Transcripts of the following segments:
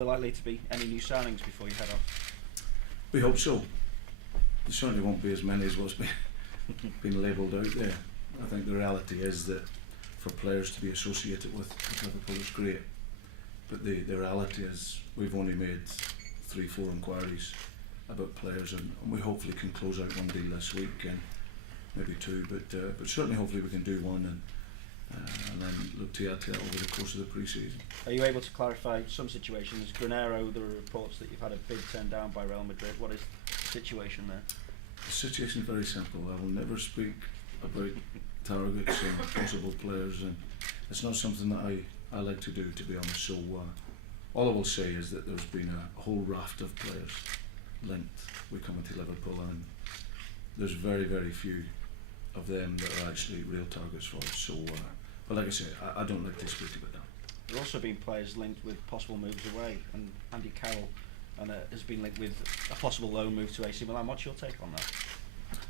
Are there likely to be any new signings before you head off? We hope so. There certainly won't be as many as what's been labelled out there. I think the reality is that for players to be associated with Liverpool is great, but the reality is we've only made 3-4 inquiries about players, and we hopefully can close out one deal this week and maybe two, but certainly hopefully we can do one and then look to add to that over the course of the pre-season. Are you able to clarify some situations? Granero, there are reports that you've had a bid turned down by Real Madrid. What is the situation there? The situation is very simple. I will never speak about targets and possible players, and it's not something that I like to do, to be honest. So all I will say is that there's been a whole raft of players linked with coming to Liverpool, and there's very, very few of them that are actually real targets for us. So, but like I say, I don't like to speak about that. There have also been players linked with possible moves away, and Andy Carroll has been linked with a possible loan move to AC Milan. What's your take on that?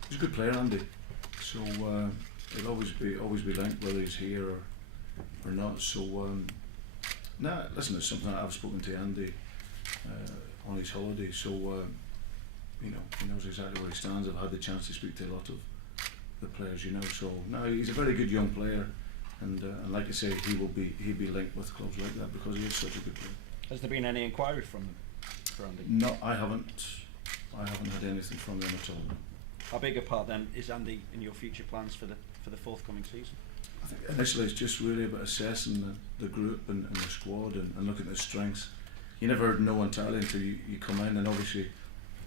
He's a good player, Andy. So it'll always be linked whether he's here or not. So listen, it's something that I've spoken to Andy on his holiday. So he knows exactly where he stands. I've had the chance to speak to a lot of the players, So no, he's a very good young player, and like I say, he'll be linked with clubs like that because he is such a good player. Has there been any inquiry from them for Andy? No, I haven't had anything from them at all. How big a part then is Andy in your future plans for the forthcoming season? I think initially it's just really about assessing the group and the squad and looking at the strengths. You never know entirely until you come in, and obviously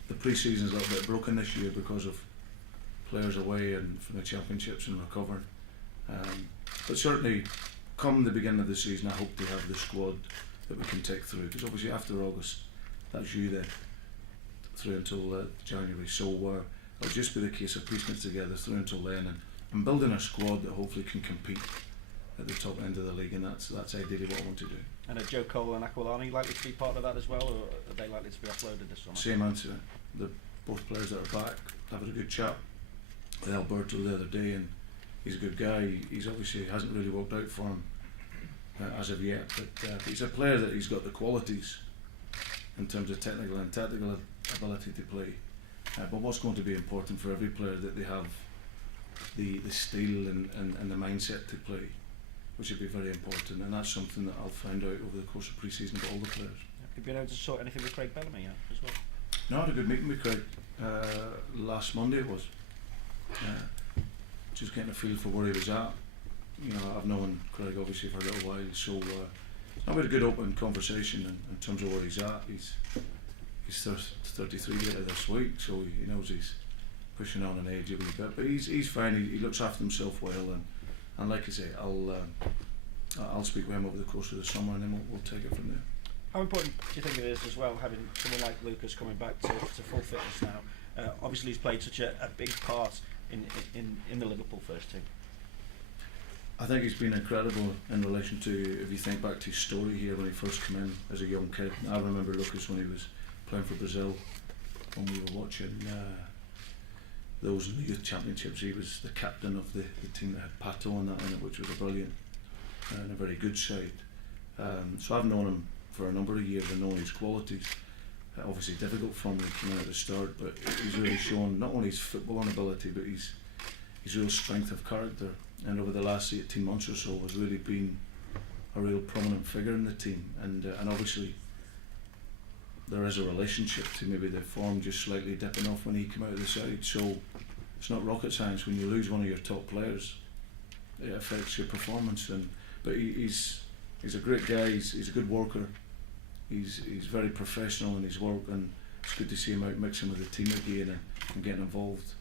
the pre-season's a little bit broken this year because of players away and from the championships and recovering. But certainly come the beginning of the season, I hope to have the squad that we can take through, because obviously after August that's you then through until January. So it'll just be the case of piecing it together through until then and building a squad that hopefully can compete at the top end of the league, and that's ideally what I want to do. And are Joe Cole and Aquilani likely to be part of that as well, or are they likely to be offloaded this summer? Same answer. The both players that are back, having a good chat with Alberto the other day, and he's a good guy. He's obviously hasn't really worked out for him as of yet, but he's a player that he's got the qualities in terms of technical and tactical ability to play. But what's going to be important for every player that they have the steel and the mindset to play, which would be very important, and that's something that I'll find out over the course of pre-season with all the players. Have you been able to sort anything with Craig Bellamy yet as well? No, I had a good meeting with Craig last Monday it was. Just getting a feel for where he was at. I've known Craig obviously for a little while, so we had a good open conversation in terms of where he's at. He's 33 later this week, so he knows he's pushing on an age a wee bit, but he's fine. He looks after himself well, and like I say, I'll speak with him over the course of the summer, and then we'll take it from there. How important do you think it is as well, having someone like Lucas coming back to full fitness now? Obviously he's played such a big part in the Liverpool first team. I think he's been incredible in relation to, if you think back to his story here when he first came in as a young kid. I remember Lucas when he was playing for Brazil, when we were watching those youth championships. He was the captain of the team that had Pato and that in it, which was a brilliant and a very good side. So I've known him for a number of years and known his qualities. Obviously difficult for him when he came out at the start, but he's really shown not only his footballing ability but his real strength of character, and over the last 18 months or so has really been a real prominent figure in the team, and obviously there is a relationship to maybe the form just slightly dipping off when he came out of the side. So it's not rocket science when you lose one of your top players. It affects your performance, but he's a great guy. He's a good worker. He's very professional in his work, and it's good to see him out mixing with the team again and getting involved.